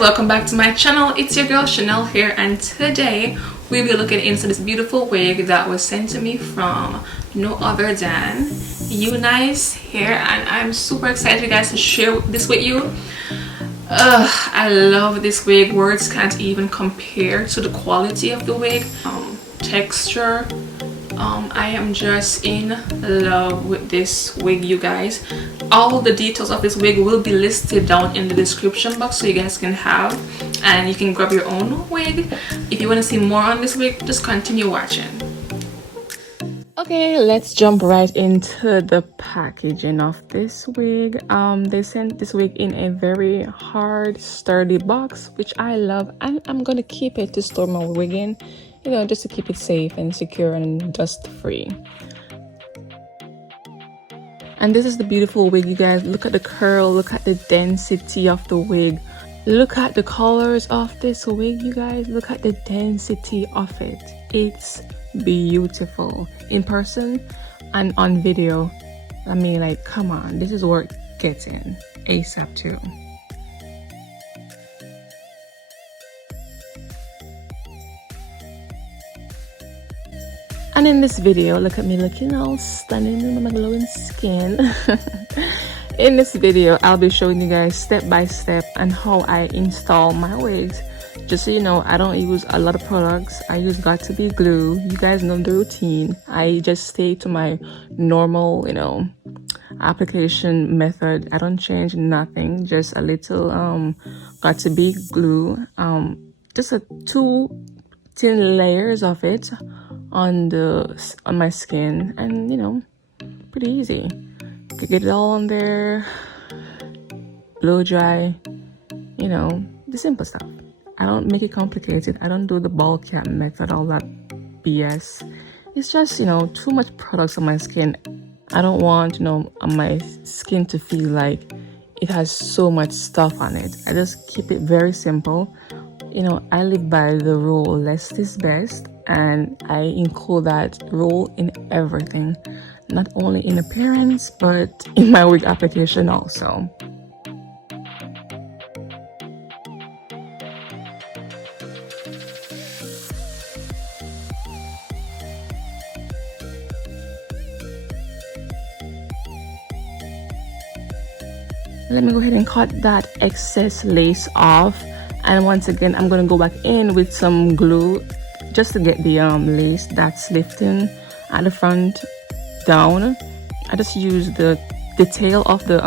welcome back to my channel. It's your girl Chanel here, and today we'll be looking into this beautiful wig that was sent to me from no other than Unice here, and I'm super excited, you guys, to share this with you. I love this wig. Words can't even compare to the quality of the wig. Texture, I am just in love with this wig, you guys. All the details of this wig will be listed down in the description box, so you guys can have and you can grab your own wig. If you want to see more on this wig, just continue watching. Okay, let's jump right into the packaging of this wig. They sent this wig in a very hard, sturdy box, which I love, and I'm gonna keep it to store my wig in, you know, just to keep it safe and secure and dust free. And this is the beautiful wig, you guys. Look at the curl, look at the density of the wig, look at the colors of this wig, you guys. Look at the density of it. It's beautiful in person and on video. I mean, like, come on, this is worth getting ASAP too. And in this video, look at me looking all stunning in my glowing skin. In this video, I'll be showing you guys step by step on how I install my wigs. Just so you know, I don't use a lot of products. I use Got2b glue. You guys know the routine. I just stay to my normal, you know, application method. I don't change nothing. Just a little Got2b glue. Just 2 thin layers of it on my skin, and you know, pretty easy. Get it all on there, blow dry, you know, the simple stuff. I don't make it complicated. I don't do the ball cap method, all that BS. It's just, you know, too much products on my skin. I don't want, you know, my skin to feel like it has so much stuff on it. I just keep it very simple. You know, I live by the rule less is best, and I include that rule in everything, not only in appearance but in my wig application also. Let me go ahead and cut that excess lace off, and once again I'm going to go back in with some glue just to get the lace that's lifting at the front down. I just use the tail of the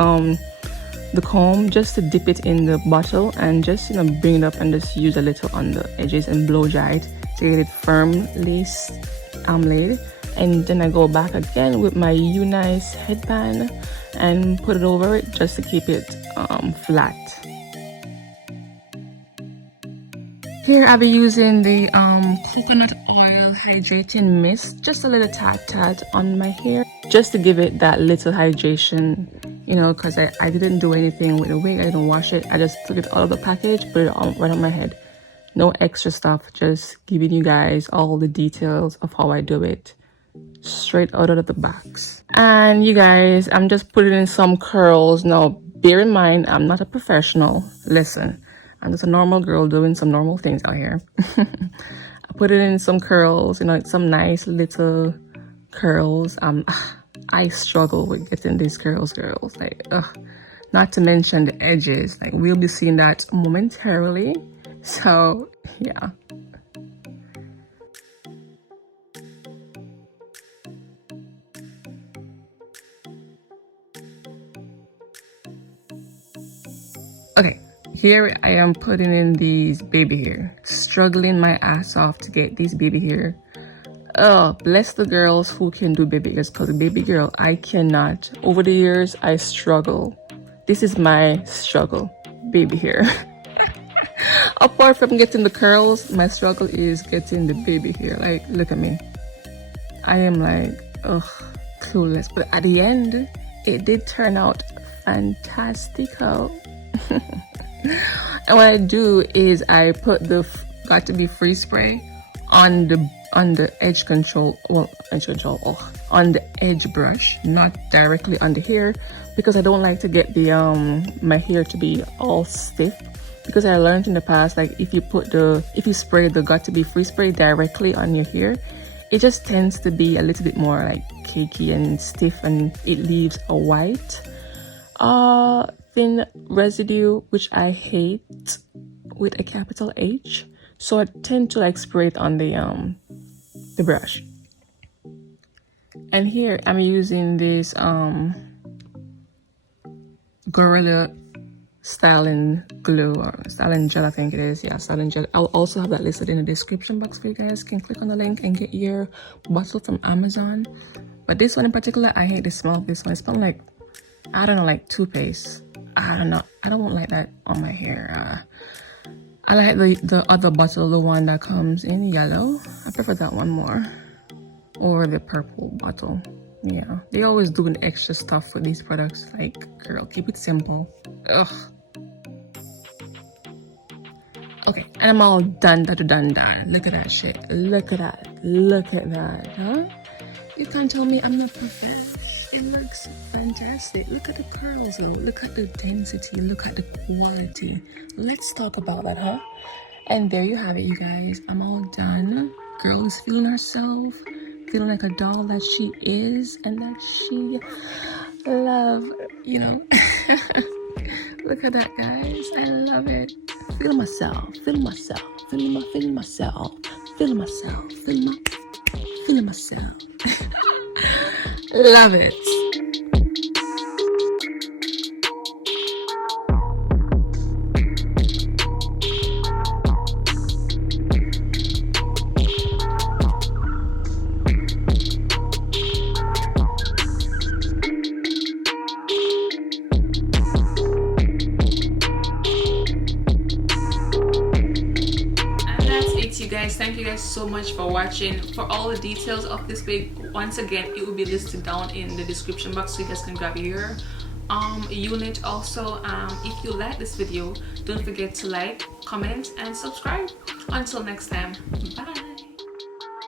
comb just to dip it in the bottle and just, you know, bring it up and just use a little on the edges and blow dry it to get it firm lace laid. And then I go back again with my Unice headband and put it over it just to keep it flat. Here I'll be using the coconut oil hydrating mist, just a little tat on my hair, just to give it that little hydration, you know, because I didn't do anything with the wig. I didn't wash it. I just took it out of the package, put it on, right on my head. No extra stuff, just giving you guys all the details of how I do it straight out of the box. And you guys, I'm just putting in some curls. Now bear in mind, I'm not a professional. Listen, I'm just a normal girl doing some normal things out here. I put it in some curls, you know, some nice little curls. I struggle with getting these curls, girls. Like, not to mention the edges. Like, we'll be seeing that momentarily. So, yeah. Okay. Here I am putting in these baby hair, struggling my ass off to get these baby hair. Oh, bless the girls who can do baby hairs, because baby girl, I cannot. Over the years, I struggle. This is my struggle, baby hair. Apart from getting the curls, my struggle is getting the baby hair. Like, look at me. I am like, clueless. But at the end, it did turn out fantastical. And what I do is I put the Got2b free spray on the edge control, on the edge brush, not directly on the hair, because I don't like to get the my hair to be all stiff because I learned in the past, like if you spray the got to be free spray directly on your hair, it just tends to be a little bit more like cakey and stiff, and it leaves a white thin residue, which I hate with a capital H. So I tend to like spray it on the brush. And here I'm using this Gorilla styling glue or styling gel, I think it is. Yeah, styling gel. I'll also have that listed in the description box for you guys. You can click on the link and get your bottle from Amazon. But this one in particular, I hate the smell of this one. It smells like, I don't know, like toothpaste. I don't know. I don't want like that on my hair. I like the other bottle, the one that comes in yellow. I prefer that one more. Or the purple bottle. Yeah, they always doing extra stuff with these products. Like, girl, keep it simple. Ugh. Okay, and I'm all done. Look at that shit. Look at that, huh? You can't tell me I'm not perfect. It looks fantastic. Look at the curls, though. Look at the density. Look at the quality. Let's talk about that, huh? And there you have it, you guys. I'm all done. Girl is feeling herself, feeling like a doll that she is and that she love, you know. Look at that, guys. I love it. Feeling myself. Feeling myself. Feeling myself. Love it. You guys, thank you guys so much for watching. For all the details of this wig, once again, it will be listed down in the description box so you guys can grab your unit. Also, if you like this video, don't forget to like, comment and subscribe. Until next time, bye.